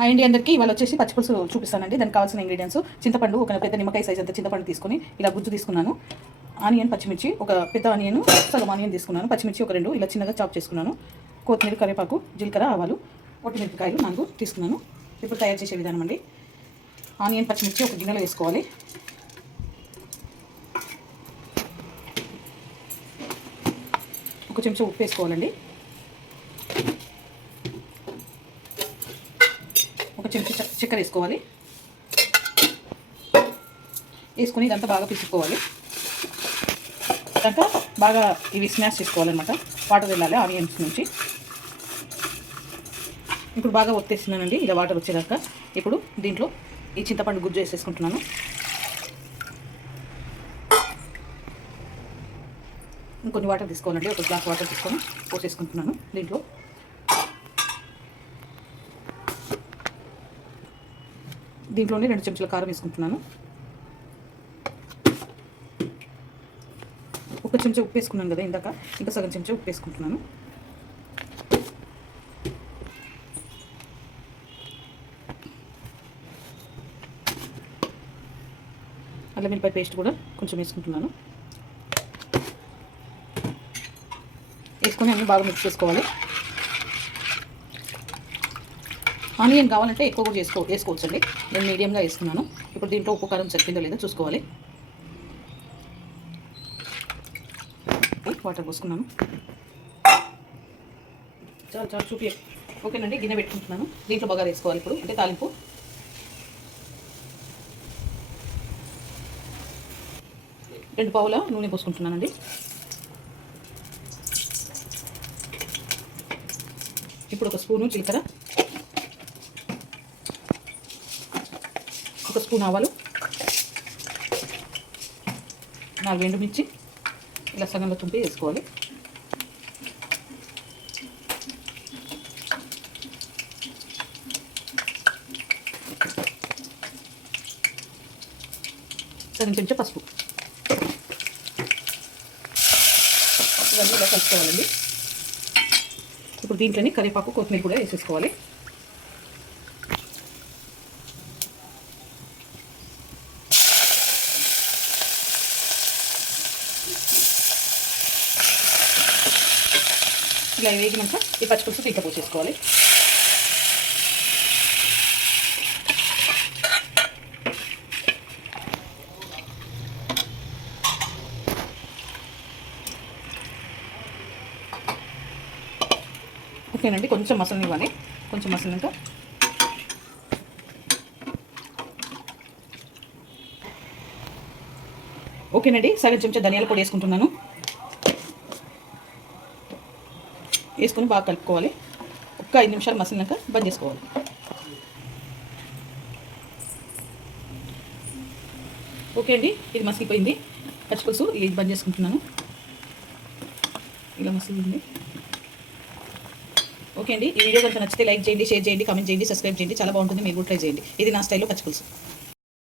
Hi అండి అందరికీ. ఇవాళ వచ్చేసి పచ్చిపులుసు చూపిస్తానండి. దానికి కావాల్సిన ఇంగ్రీడియంట్స్: చింతపండు, ఒక పెద్ద నిమ్మకాయ సైజ్ అంత చింతపండు తీసుకొని ఇలా గుజ్జు తీసుకున్నాను. ఆనియన్, పచ్చిమిర్చి, ఒక పెద్ద ఆనియన్, సగం ఆనియన్ తీసుకున్నాను. పచ్చిమిర్చి ఒక 2 ఇలా చిన్నగా చాప్ చేసుకున్నాను. కొత్తిమీర, కరివేపాకు, జీలకర్ర, ఆవాలు, ఒట్టిమిరపకాయలు 4 తీసుకున్నాను. ఇప్పుడు తయారు చేసే విధానం అండి. ఆనియన్, పచ్చిమిర్చి ఒక గిన్నెలో వేసుకోవాలి. ఒక చెంచా ఉప్పు వేసుకోవాలండి. ఒక చెంచా చక్కెర వేసుకోవాలి. వేసుకొని ఇదంతా బాగా పిసుకోవాలి. దాకా బాగా ఇవి స్మాష్ చేసుకోవాలన్నమాట. వాటర్ వెళ్ళాలి ఆనియన్స్ నుంచి. ఇప్పుడు బాగా ఒత్తేస్తున్నానండి ఇలా వాటర్ వచ్చేదాకా. ఇప్పుడు దీంట్లో ఈ చింతపండు గుజ్జు వేసేసుకుంటున్నాను. ఇంకొన్ని వాటర్ తీసుకోవాలండి. ఒక గ్లాస్ వాటర్ తీసుకొని పోసేసుకుంటున్నాను దీంట్లో. దీంట్లోనే 2 చెంచాల కారం వేసుకుంటున్నాను. ఒక చెంచా ఉప్పు వేసుకున్నాను కదా ఇందాక, ఇంకా సగం చెంచా ఉప్పు వేసుకుంటున్నాను. అల్లం వెల్లిపాయ పేస్ట్ కూడా కొంచెం వేసుకుంటున్నాను. వేసుకొని అన్నీ బాగా మిక్స్ చేసుకోవాలి. ఆనియన్ కావాలంటే ఎక్కువ కూడా వేసుకోవచ్చు అండి. నేను మీడియంగా వేసుకున్నాను. ఇప్పుడు దీంట్లో ఉప్పు కారం సరిపోయిందో లేదో చూసుకోవాలి. వాటర్ పోసుకున్నాను. చాలా చాలా చూపి. ఓకేనండి, గిన్నె పెట్టుకుంటున్నాను. దీంట్లో బాగా వేసుకోవాలి ఇప్పుడు, అంటే తాలింపు. రెండు పావుల నూనె పోసుకుంటున్నానండి. ఇప్పుడు ఒక స్పూను జీలకర్ర, ఒక స్పూన్ ఆవాలు, 4 ఎండుమిర్చి ఇలా సగంలో తుంపి వేసుకోవాలి. సగం చెంచా పసుపు. ఇవన్నీ ఇలా కలుపుకోవాలండి. ఇప్పుడు దీంట్లోని కరివేపాకు, కొత్తిమీర కూడా వేసేసుకోవాలి. ఇలా వేగినాక ఈ పచ్చిపులుసు దీంట్లో పోసేసుకోవాలి. ఓకేనండి, కొంచెం మసలనివ్వాలి. కొంచెం మసలినాక ఓకేనండి, సగం చెంచా ధనియాల పొడి వేసుకుంటున్నాను. వేసుకొని బాగా కలుపుకోవాలి. ఒక్క 5 నిమిషాలు మసిలినాక బంద్ చేసుకోవాలి. ఓకే అండి, ఇది మసిలిపోయింది పచ్చిపులుసు. ఇది బంద్ చేసుకుంటున్నాను. ఇలా మసిలింది. ఓకే అండి, ఈ వీడియో కనుక నచ్చితే లైక్ చేయండి, షేర్ చేయండి, కామెంట్ చేయండి, సబ్స్క్రైబ్ చేయండి. చాలా బాగుంటుంది, మీరు కూడా ట్రై చేయండి. ఇది నా స్టైల్లో పచ్చిపులుసు.